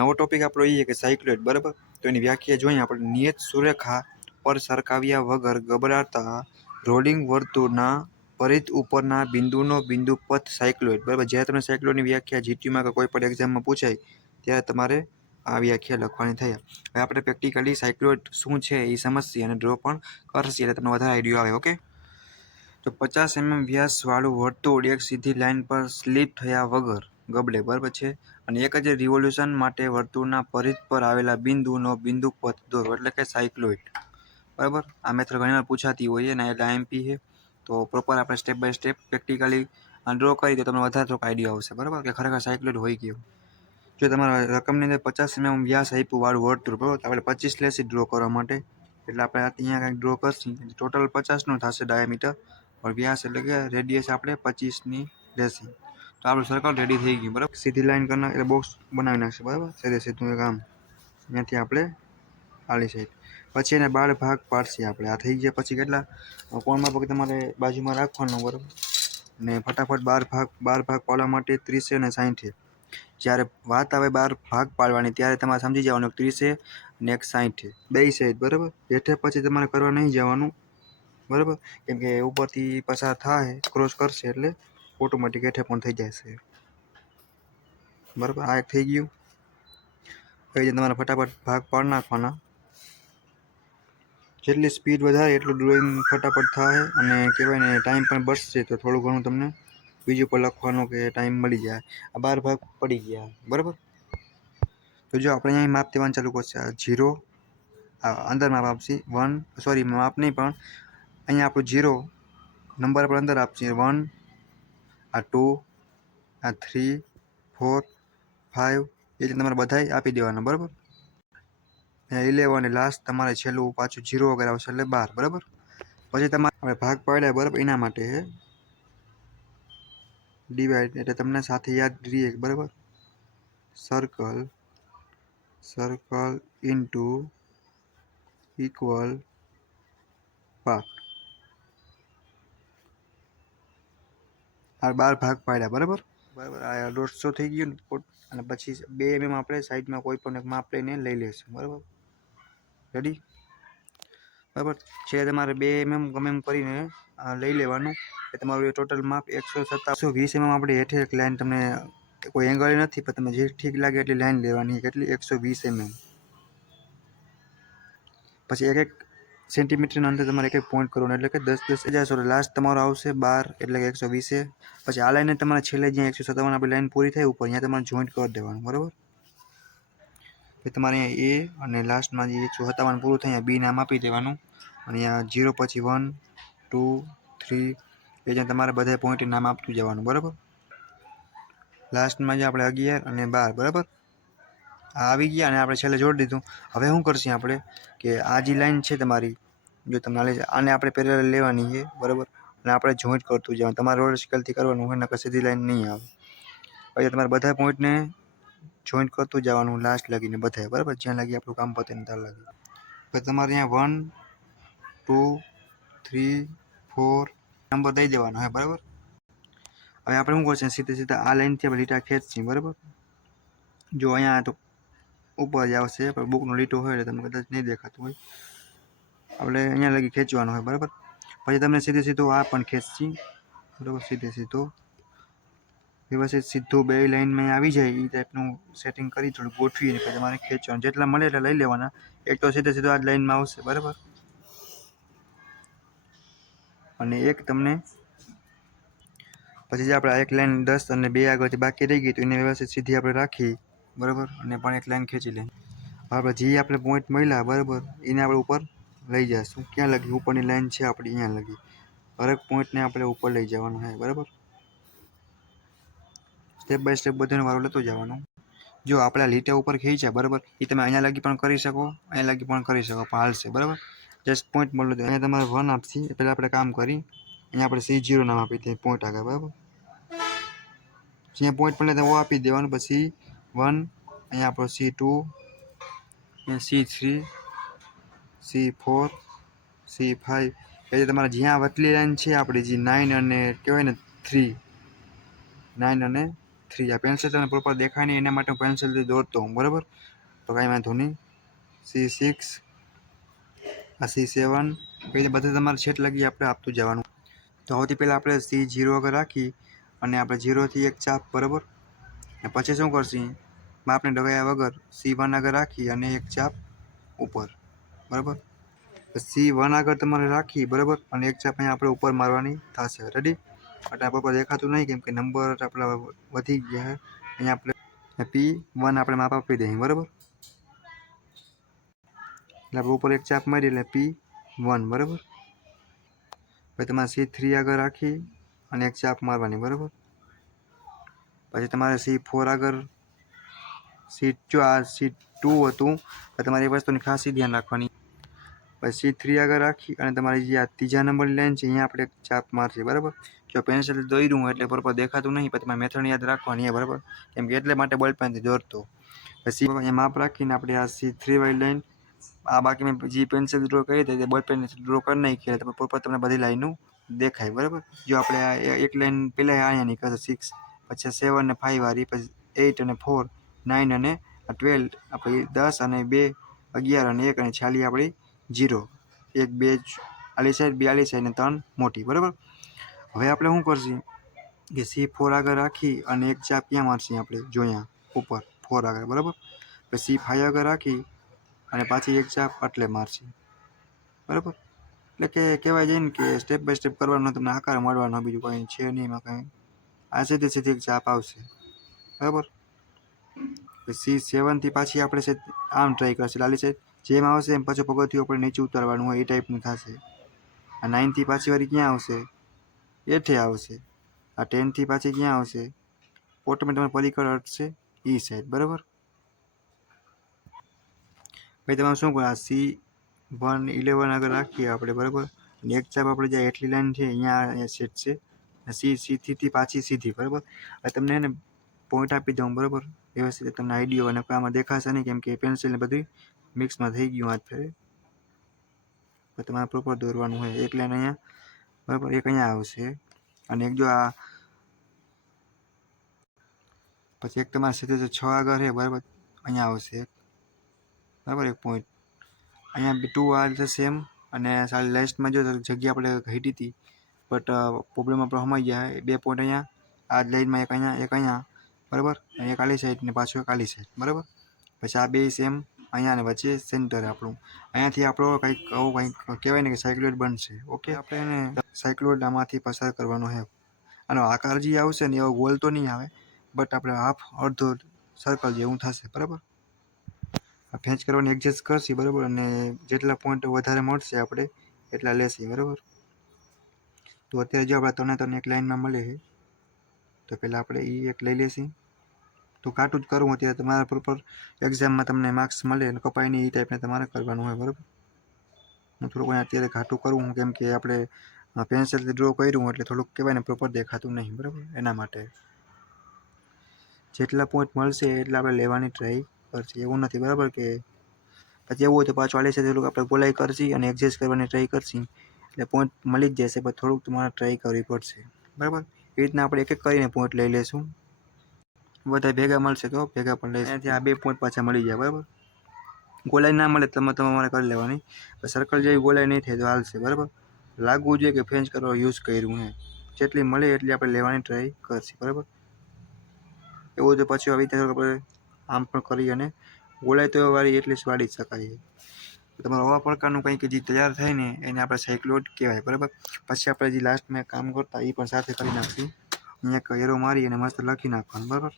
નવો ટોપિક આપણો એ કે સાયક્લોઇડ, બરાબર. તો એની વ્યાખ્યા જોઈએ આપણે. નિયત સુરેખા પર સરકાવ્યા વગર ગબડાતા રોલિંગ વર્તુળના પરિધ ઉપરના બિંદુનો બિંદુ પથ સાયક્લોઇડ, બરાબર. જ્યારે તમને સાયક્લોઇડની વ્યાખ્યા જીટીયુમાં કે કોઈ પણ એક્ઝામમાં પૂછાય ત્યારે તમારે આ વ્યાખ્યા લખવાની થઈ. હવે આપણે પ્રેક્ટિકલી સાયક્લોઇડ શું છે એ સમજશે અને ડ્રો પણ કરશે એટલે તમને વધારે આઈડિયા આવે. ઓકે, તો 50 mm વ્યાસવાળું વર્તુળ એક સીધી લાઇન પર સ્લિપ થયા વગર ગબડે, બરાબર છે. અને એક જ રિવોલ્યુશન માટે વર્તુળના પરિધ પર આવેલા બિંદુનો બિંદુ પથ દોરો એટલે કે સાયક્લોઇડ, બરાબર. આ મેથડ ઘણી વાર પૂછાતી હોય અને એટલે આઈએમપી છે. તો પ્રોપર આપણે step by step practically draw કરી તો તમને વધારે થોડોક આઈડિયા આવશે, બરાબર, કે ખરેખર સાયક્લોઇડ હોય કેવું. જો તમારા રકમની અંદર 50 mm વ્યાસ આપ્યું વાળું વર્તુળ, બરાબર, આપણે 25 લેસી ડ્રો કરવા માટે. એટલે આપણે અહીંયા કંઈક ડ્રો કરશું. ટોટલ 50નું થશે ડાયામીટર, और व्यास એટલે કે રેડિયસ આપણે 25ની લેસી. તો આપણું સર્કલ રેડી થઈ ગયું, બરાબર. સીધી લાઈન કરના એટલે બોક્સ બનાવી નાખશે, બરાબર. સીધું એક આમ ત્યાંથી આપણે આલી સાઈડ પછી એને 12 ભાગ પાડશે આપણે. આ થઈ ગયા પછી કેટલા કોણમાં પગ તમારે બાજુમાં રાખવાનો, બરાબર. ને ફટાફટ 12 ભાગ પાડવા માટે 30 અને 60. જ્યારે વાત આવે 12 ભાગ પાડવાની ત્યારે તમારે સમજી જવાનું 30 અને એક 60 બે સાઈડ, બરાબર. હેઠે પછી તમારે કરવા નહીં જવાનું, બરાબર, કેમ કે ઉપરથી પસાર થાય ક્રોસ કરશે એટલે ઓટોમેટિક હેઠે પણ થઈ જશે, બરાબર. આ એક થઈ ગયું. હવે તમારે ફટાફટ ભાગ પાડી નાખવાના. જેટલી સ્પીડ વધારે એટલું ડ્રોઈંગ ફટાફટ થાય અને કહેવાય ને ટાઈમ પણ બચશે. તો થોડું ઘણું તમને બીજું પર લખવાનો કે ટાઈમ મળી જાય. આ 12 ભાગ પડી ગયા, બરાબર. તો જો આપણે અહીં માપ દેવાનું ચાલુ કરશે. 0 અંદર માપ આપશે 1, સોરી માપ નહીં પણ અહીંયા આપણું 0 નંબર આપણે અંદર આપશે 1, આ 2, આ 3, 4, 5 એ રીતે તમારે બધાય આપી દેવાના, બરાબર. 11 અને લાસ્ટ તમારે છેલ્લું પાછું 0 વગર આવશે એટલે 12, બરાબર. પછી તમારે ભાગ પાડ્યા, બરાબર, એના માટે છે ડિવાઈડ એટલે તમને સાથે યાદ રહીએ, બરાબર. Circle into equal part. આ 12 ભાગ પાડ્યા, બરાબર. આ 150 થઈ ગયું અને પછી 2 mm આપણે સાઈડમાં કોઈ પણ એક માપ લઈને લઈ લઈશું, બરાબર. રેડી, બરાબર છે. તમારે 2 mm ગમે એમ કરીને લઈ લેવાનું. એ તમારું ટોટલ માપ 120 mm આપણે હેઠે એક લાઈન તમને કોઈ એંગલ નથી પણ તમે જે ઠીક લાગે એટલી લાઈન લેવાની. કેટલી? 120 mm. પછી એક સેન્ટીમીટરના અંતરે તમારે એક પોઈન્ટ કરવાનો એટલે કે 10 જશો એટલે લાસ્ટ તમારો આવશે 12 એટલે કે 120. પછી આ લાઈને તમારે છેલ્લે જ્યાં 157 આપણી લાઈન પૂરી થાય ઉપર ત્યાં તમારે જોઈન્ટ કરી દેવાનું, બરાબર. પછી તમારે અહીંયા A અને લાસ્ટમાં જે 157 પૂરું થાય B નામ આપી દેવાનું. અને અહીંયા 0 પછી 1, 2, 3 એ જ્યાં તમારે બધા પોઈન્ટ નામ આપતું જવાનું, બરાબર. લાસ્ટમાં જે આપણે 11 અને 12, બરાબર. આ આવી ગયા અને આપણે છેલ્લે જોડી દીધું. હવે શું કરશું આપણે કે આ જે લાઈન છે તમારી, જો તમને આને આપણે પેરેલલ લેવાની છે, બરાબર. અને આપણે જોઈન્ટ કરતું જવાનું. તમારે રોલર સ્કેલથી કરવાનું હોય નકર સીધી લાઈન નહીં આવે. પછી તમારે બધા પોઈન્ટને જોઈન્ટ કરતું જવાનું લાસ્ટ લગીને બધાય, બરાબર, જ્યાં લગી આપણું કામ પતે ને ત્યાં લગી. પછી તમારે અહીંયા 1, 2, 3, 4 નંબર દઈ દેવાનો હે, બરાબર. હવે આપણે શું કરશું સીધા આ લાઈનથી આપણે લીટા ખેંચશું, બરાબર. જો અહીંયા તો ઉપર જ આવશે પણ બુકનો લીટો હોય એટલે તમને કદાચ નહીં દેખાતું હોય. આપણે અહીંયા લગી ખેંચવાનો હોય, બરાબર. પછી તમને સીધું આ પણ ખેંચશી, બરાબર. સીધો વ્યવસ્થિત સીધું બે લાઈનમાં આવી જાય એ ટાઈપનું સેટિંગ કરી થોડું ગોઠવીને પછી તમારે ખેંચવાનું. જેટલા મળે એટલા લઈ લેવાના. એક તો સીધો આ જ લાઈનમાં આવશે, બરાબર. અને એક તમને પછી જે આપણે એક લાઈન 10 અને 2 આગળથી બાકી રહી ગઈ તો એને વ્યવસ્થિત સીધી આપણે રાખી, બરાબર. અને પણ એક લાઈન ખેંચી લઈએ. આપણે જે આપણે પોઈન્ટ મળ્યા, બરાબર, એને આપણે ઉપર લઈ જઈશું. ક્યાં લગી? ઉપરની લાઈન છે આપણી અહીંયા લગી. હરેક પોઈન્ટને આપણે ઉપર લઈ જવાનું છે, બરાબર. સ્ટેપ બાય સ્ટેપ બધાનો વારો લેતો જવાનું. જો આપણે લીટા ઉપર ખેંચ્યા, બરાબર, એ તમે અહીંયા લગી પણ કરી શકો, અહીંયા લગી પણ કરી શકો, પણ હાલશે, બરાબર. જસ્ટ પોઈન્ટ મળ્યો તો અહીંયા તમારે 1 આપશી. પહેલાં આપણે કામ કરી અહીંયા આપણે C0 નામ આપી દઈએ પોઈન્ટ આગળ, બરાબર. જ્યાં પોઈન્ટ મળે ત્યાં O આપી દેવાનું. પછી 1 અહીંયા આપણો C2, C3, C4, C5 એટલે તમારે જ્યાં વતલી લાઈન છે આપણી જે 9 અને કહેવાય ને 3, 9 અને 3 આ પેન્સિલ તમને પ્રોપર દેખાય નહીં એના માટે હું પેન્સિલથી દોરતો હું, બરાબર. તો કાંઈ વાંધો નહીં. C6 આ C7 પછી બધે તમારે છેટ લગી આપણે આપતું જવાનું. તો સૌથી પહેલાં આપણે C0 આગળ રાખી અને આપણે 0થી એક ચાપ, બરાબર. અને પછી શું કરશું, માપને ડગાયા વગર C1 આગળ રાખી અને એક ચાપ ઉપર, બરાબર. C1 આગળ તમારે રાખી, બરાબર, અને એક ચાપ અહીંયા આપણે ઉપર મારવાની થશે. રેડી? એટલે આ પર દેખાતું નહીં કેમ કે નંબર આપણા વધી ગયા. અહીંયા આપણે P1 આપણે માપ આપી દઈએ, બરાબર. એટલે આપણે ઉપર એક ચાપ મારી એટલે P1, બરાબર. પછી તમારે C3 આગળ રાખી અને એક ચાપ મારવાની, બરાબર. પછી તમારે C4 આગળ C2 હતું તો તમારે એ વસ્તુની ખાસી ધ્યાન રાખવાની. પછી C3 આગળ રાખી અને તમારી જે આ ત્રીજા નંબરની લાઈન છે અહીંયા આપણે એક ચાપ મારશે, બરાબર. જો પેન્સિલ દોર્યું એટલે બરાબર દેખાતું નહીં, પછી તમારે મેથડ યાદ રાખવાની, બરાબર, કેમ કે એટલે માટે બોલ પેનથી દોરતો. પછી અહીંયા માપ રાખીને આપણે આ C3 વાળી લાઈન આ બાકી મેં જે પેન્સિલ ડ્રો કરી હતી તે બોલ પેન ડ્રો કરી નાખી એટલે પ્રોપર તમને બધી લાઈનો દેખાય, બરાબર. જો આપણે આ એક લાઈન પહેલાં અહીંયા નીકળશે 6, પછી 7 અને 5 વાળી, પછી 8 અને 4, 9 અને 12, આપણે 10 અને 2, 11 અને 1 અને 46 આપણી 0, 1 2 આલી સાઈડ 2 આલી સાઈડ અને 3 મોટી, બરાબર. હવે આપણે શું કરશું કે C4 આગળ રાખી અને એક ચાપ ક્યાં મારશું આપણે, જો અહીંયા ઉપર 4 આગળ, બરાબર. પછી C5 આગળ રાખી અને પાછી એક ચાપ એટલે મારશે, બરાબર. એટલે કે કહેવાય જાય ને કે સ્ટેપ બાય સ્ટેપ કરવાનો, તમને આકાર મળવાનો, બીજું કંઈ છે નહીં એમાં કંઈ. આ સીધી એક ચાપ આવશે, બરાબર. C7 થી પાછી આપણે આમ ટ્રાય કરશે, લાલી સાઈડ જેમ આવશે એમ પાછું પગથિયું આપણે નીચે ઉતારવાનું હોય એ ટાઈપનું થશે. આ 9 થી પાછી વાળી ક્યાં આવશે, એઠે આવશે. આ 10 થી પાછી ક્યાં આવશે, ઓટોમેટિક પરિકર હટશે એ સાઈડ, બરાબર. ભાઈ તમારે શું કરો, આ C1 11 આગળ રાખીએ આપણે, બરાબર. અને એક ચાપ આપણે જે એટલી લાઈન છે અહીંયા સેટ છે, C3 પાછી સીધી, બરાબર. હવે તમને એને પોઈન્ટ આપી દઉં, બરાબર, વ્યવસ્થિત તમને આઈડિયો અને આમાં દેખાશે નહીં કેમ કે પેન્સિલ ને બધું મિક્સમાં થઈ ગયું હાથ ફેરે. તમારે પ્રોપર દોરવાનું હોય. એક લાઈન અહીંયા, બરાબર, એક અહીંયા આવશે અને એક જો આ પછી એક તમારે સીધે 6 આગળ છે, બરાબર, અહીંયા આવશે, બરાબર, એક પોઈન્ટ અહીંયા 2 આ રીતે સેમ. અને સારી લાસ્ટમાં જો જગ્યા આપણે ઘટી હતી બટ પ્રોબ્લેમ આપણે સમાઈ ગયા, 2 પોઈન્ટ અહીંયા આ લાઈનમાં એક અહીંયા, બરાબર, અને એક આલી સાઈડ ને પાછું એક આલી સાઈડ, બરાબર. પછી આ બે સેમ અહીંયા અને વચ્ચે સેન્ટર આપણું. અહીંયાથી આપણો કંઈક આવું કંઈક કહેવાય ને કે સાયક્લોઇડ બનશે. ઓકે, આપણે એને સાયક્લોઇડ આમાંથી પસાર કરવાનો છે. આનો આકાર જે આવશે ને એવો ગોલ તો નહીં આવે બટ આપણે હાફ અડધો સર્કલ જેવું થશે, બરાબર. આ ફેંચ કરવાની એડજસ્ટ કરશી, બરાબર, અને જેટલા પોઈન્ટ વધારે મળશે આપણે એટલા લેશી, બરાબર. તો અત્યારે જો આપણે ત્રણે એક લાઈનમાં મળે છે તો પહેલાં આપણે એ એક લઈ લેશી. તો કાટું જ કરવું અત્યારે તમારા પ્રોપર એક્ઝામમાં તમને માર્ક્સ મળે અને કપાય નહીં એ ટાઈપને તમારે કરવાનું હોય, બરાબર. હું થોડુંક અત્યારે ઘાટું કરું કેમ કે આપણે પેન્સિલથી ડ્રો કર્યું એટલે થોડુંક કહેવાય ને પ્રોપર દેખાતું નહીં, બરાબર. એના માટે જેટલા પોઈન્ટ મળશે એટલા આપણે લેવાની ટ્રાય કરશે, એવું નથી, બરાબર. કે પછી એવું હોય તો પાછું આલી સાથે આપણે ગોલાઈ કરશી અને એડજસ્ટ કરવાની ટ્રાય કરશી એટલે પોઈન્ટ મળી જ જશે, પણ થોડુંક તમારે ટ્રાય કરવી પડશે, બરાબર. એ રીતના આપણે એક એક કરીને પોઈન્ટ લઈ લેશું. બધા ભેગા મળશે તો ભેગા પણ લઈશું. ત્યાંથી આ 2 પોઈન્ટ પાછા મળી જાય, બરાબર. ગોલાઈ ના મળે તમારે કરી લેવાની. સર્કલ જેવી ગોલાઈ નહીં થાય તો હાલશે, બરાબર. લાગવું જોઈએ કે ફેન્ચ કરવા યુઝ કર્યું હે. જેટલી મળે એટલી આપણે લેવાની ટ્રાય કરશી, બરાબર. એવું તો પછી આવી રીતે આપણે આમ પણ કરી અને ગોલાઈ તો વાળી એટલી વાળી જ શકાય. તમારે આવા પ્રકારનું કંઈક જે તૈયાર થાય ને એને આપણે સાયક્લોઇડ કહેવાય, બરાબર. પછી આપણે જે લાસ્ટમાં કામ કરતા એ પણ સાથે કરી નાખીએ. અહીંયા એક એરો મારી અને મસ્ત લખી નાખવાનું, બરાબર,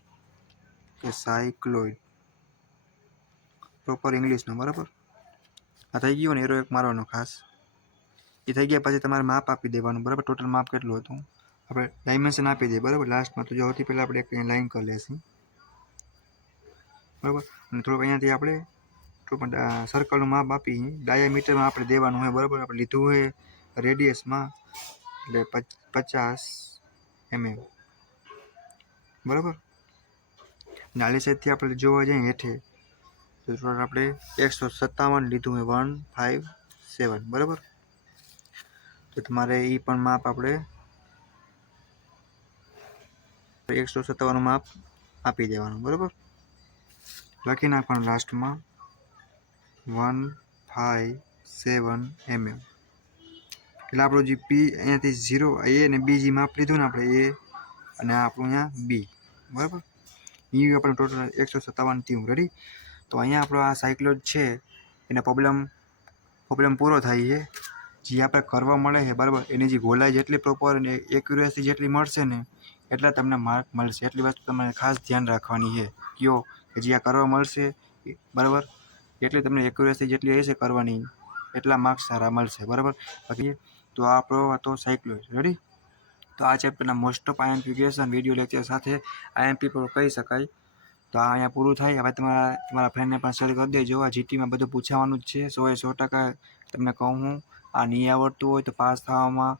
કે સાયક્લોઇડ પ્રોપર ઇંગ્લિશનો, બરાબર. આ થઈ ગયો ને એરો એક મારવાનો ખાસ. એ થઈ ગયા પછી તમારે માપ આપી દેવાનું, બરાબર. ટોટલ માપ કેટલું હતું આપણે ડાયમેન્શન આપી દઈએ, બરાબર. લાસ્ટમાં તો જો સૌથી પહેલાં આપણે એક લાઈન કરી લેશું, બરાબર. અને થોડુંક અહીંયાથી આપણે સર્કલનું માપ આપી ડાયામીટરમાં આપણે દેવાનું હોય, બરાબર. આપણે લીધું હોય રેડિયસમાં એટલે 50 mm, બરાબર. નાલી સાઈડથી આપણે જોવા જઈએ હેઠે તો આપણે 157 લીધું હોય, 157, બરાબર. તો તમારે એ પણ માપ આપણે 157 માપ આપી દેવાનું, બરાબર. લખી નાખવાનું લાસ્ટમાં 157 mm. એટલે આપણું જે પી અહીંયાથી 0 એ અને બીજી માપ લીધું ને આપણે એ અને આપણું અહીંયા બી, બરાબર. એ આપણે ટોટલ 157 થયું. રેડી. તો અહીંયા આપણો આ સાયક્લોઇડ છે એને પ્રોબ્લેમ પૂરો થાય છે. જે આપણે કરવા મળે છે, બરાબર, એની જે ગોલાઈ જેટલી પ્રોપર અને એક્યુરેસી જેટલી મળશે ને એટલા તમને માર્ક મળશે. એટલી વસ્તુ તમારે ખાસ ધ્યાન રાખવાની છે. કયો કે જે આ કરવા મળશે, બરાબર, એટલી તમને એક્યુરેસી જેટલી હશે કરવાની એટલા માર્ક્સ સારા મળશે, બરાબર. બાકી તો આ આપણો હતો સાયક્લોઇડ. રેડી. તો આ ચેપ્ટરના most of IMP question video lecture સાથે આઈએમપી પર કહી શકાય. તો આ અહીંયા પૂરું થાય. હવે તમારા ફ્રેન્ડને પણ શેર કરી દેજો. આ જીટીમાં બધું પૂછાવાનું જ છે. 100% તમને કહું હું. આ નહીં આવડતું હોય તો પાસ થવામાં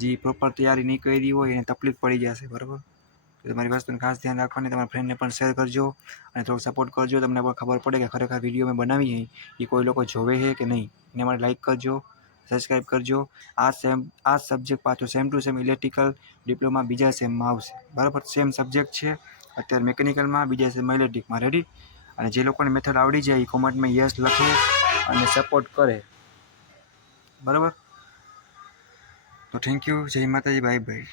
હજી પ્રોપર તૈયારી નહીં કરી હોય એને તકલીફ પડી જશે, બરાબર. તો તમારી વસ્તુને ખાસ ધ્યાન રાખવાની. તમારા ફ્રેન્ડને પણ શેર કરજો અને થોડોક સપોર્ટ કરજો. તમને પણ ખબર પડે કે ખરેખર વિડીયો મેં બનાવી એ કોઈ લોકો જોવે છે કે નહીં. એને માટે લાઇક કરજો, સબસ્ક્રાઈબ કરજો. આ સબ્જેક્ટ પાછો sem to sem electrical diploma બીજા સેમમાં આવશે, બરાબર. સેમ સબ્જેક્ટ છે અત્યારે મિકેનિકલમાં, બીજા સેમમાં ઇલેક્ટ્રિકમાં. રેડી. અને જે લોકોને મેથડ આવડી જાય એ કોમેન્ટમાં યસ લખે અને સપોર્ટ કરે, બરાબર. તો થેન્ક યુ. જય માતાજી. Bye bye.